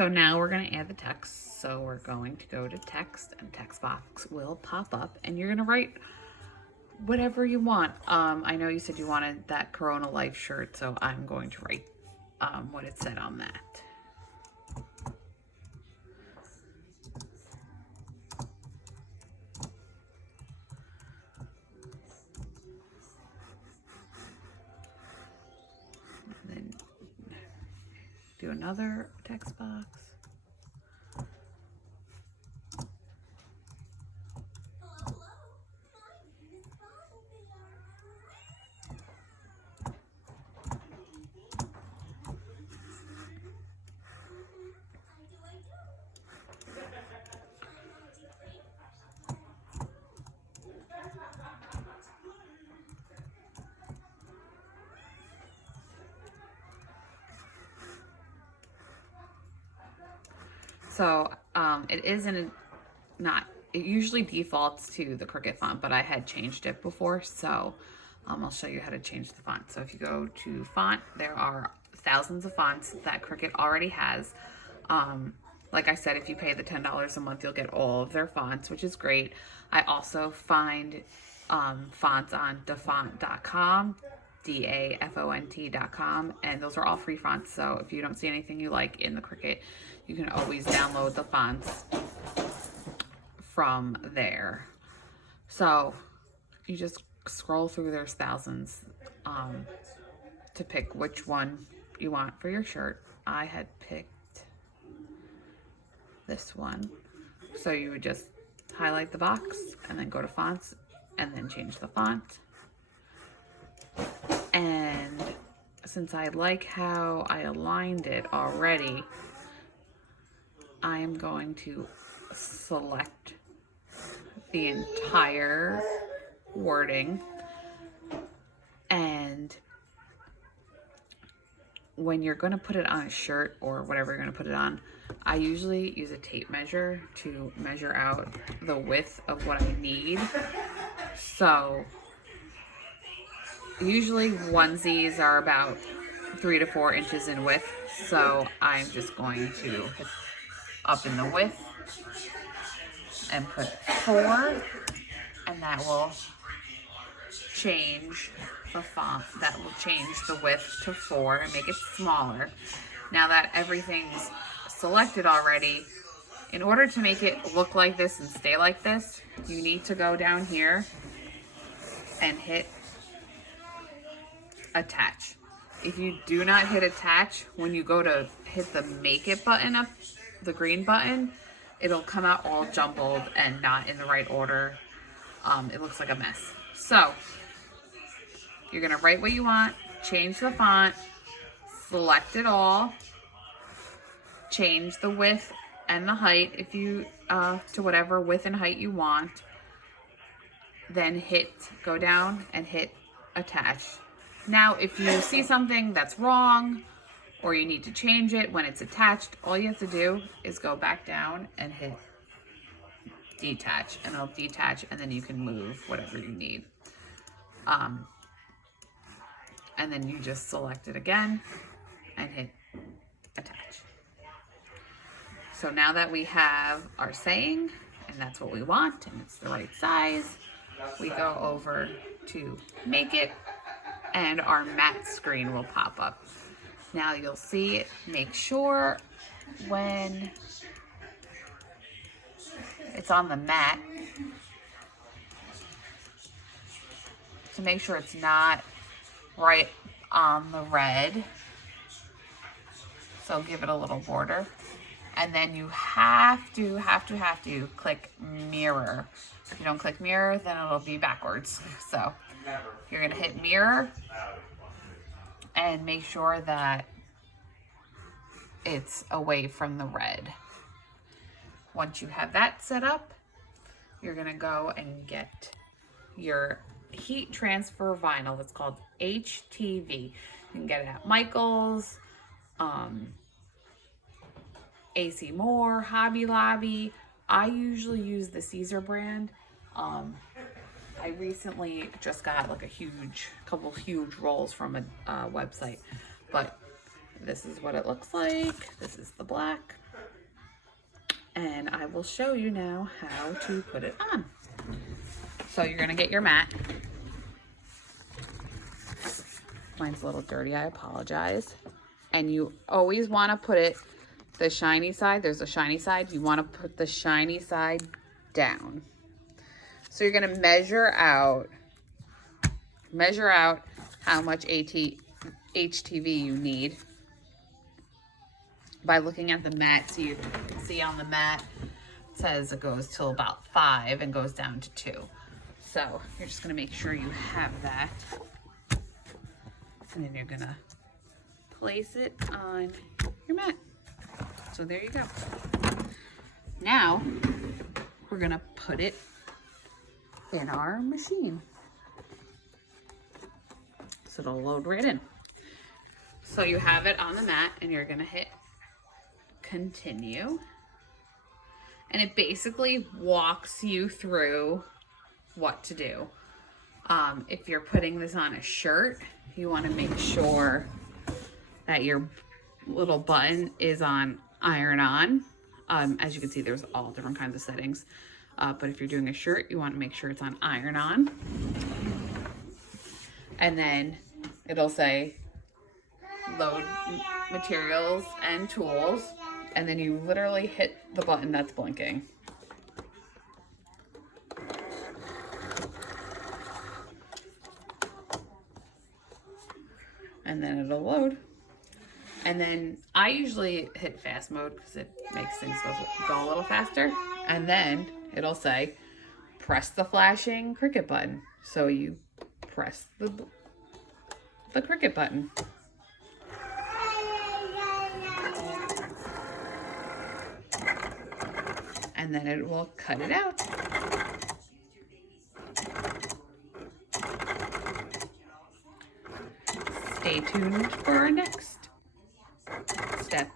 So now we're going to add the text. So we're going to go to text, and text box will pop up, and you're going to write whatever you want. I know you said you wanted that Corona Life shirt, so I'm going to write what it said on that. Then do another text box. So it isn't not, it usually defaults to the Cricut font, but I had changed it before, so I'll show you how to change the font. So if you go to font, there are thousands of fonts that Cricut already has. Like I said, if you pay the $10 a month, you'll get all of their fonts, which is great. I also find fonts on dafont.com, DAFONT.com, and those are all free fonts. So if you don't see anything you like in the Cricut, you can always download the fonts from there. So you just scroll through, there's thousands to pick which one you want for your shirt. I had picked this one. So you would just highlight the box and then go to fonts and then change the font. And since I like how I aligned it already, I am going to select the entire wording, and when you're going to put it on a shirt or whatever you're going to put it on, I usually use a tape measure to measure out the width of what I need. So usually onesies are about 3 to 4 inches in width, so I'm just going to hit up in the width and put 4, and that will change the font, that will change the width to 4 and make it smaller. Now that everything's selected already, in order to make it look like this and stay like this, you need to go down here and hit attach. If you do not hit attach, when you go to hit the make it button up, the green button, it'll come out all jumbled and not in the right order. It looks like a mess. So you're gonna write what you want, change the font, select it all, change the width and the height if you to whatever width and height you want, then go down and hit attach. Now if you see something that's wrong or you need to change it when it's attached, all you have to do is go back down and hit detach, and it'll detach, and then you can move whatever you need. And then you just select it again and hit attach. So now that we have our saying, and that's what we want, and it's the right size, we go over to make it, and our matte screen will pop up. Now you'll see it. Make sure when it's on the matte to make sure it's not right on the red. So give it a little border. And then you have to click mirror. If you don't click mirror, then it'll be backwards. So you're gonna hit mirror and make sure that it's away from the red. Once you have that set up, you're gonna go and get your heat transfer vinyl. It's called HTV. You can get it at Michael's, AC Moore, Hobby Lobby. I usually use the Caesar brand. I recently just got like a couple huge rolls from a website, but this is what it looks like. This is the black. And I will show you now how to put it on. So you're gonna get your mat. Mine's a little dirty, I apologize. And you always wanna put it, the shiny side, there's a shiny side, you wanna put the shiny side down. So you're gonna measure out how much HTV you need by looking at the mat. So you can see on the mat, it says it goes till about 5 and goes down to 2. So you're just gonna make sure you have that. And then you're gonna place it on your mat. So there you go. Now we're gonna put it in our machine. So it'll load right in. So you have it on the mat and you're gonna hit continue. And it basically walks you through what to do. If you're putting this on a shirt, you wanna make sure that your little button is on iron on. As you can see, there's all different kinds of settings. But if you're doing a shirt, you want to make sure it's on iron on. And then it'll say load materials and tools. And then you literally hit the button that's blinking. And then it'll load. And then I usually hit fast mode because it makes things go a little faster. And then it'll say, press the flashing Cricut button. So you press the Cricut button. And then it will cut it out. Stay tuned for our next step.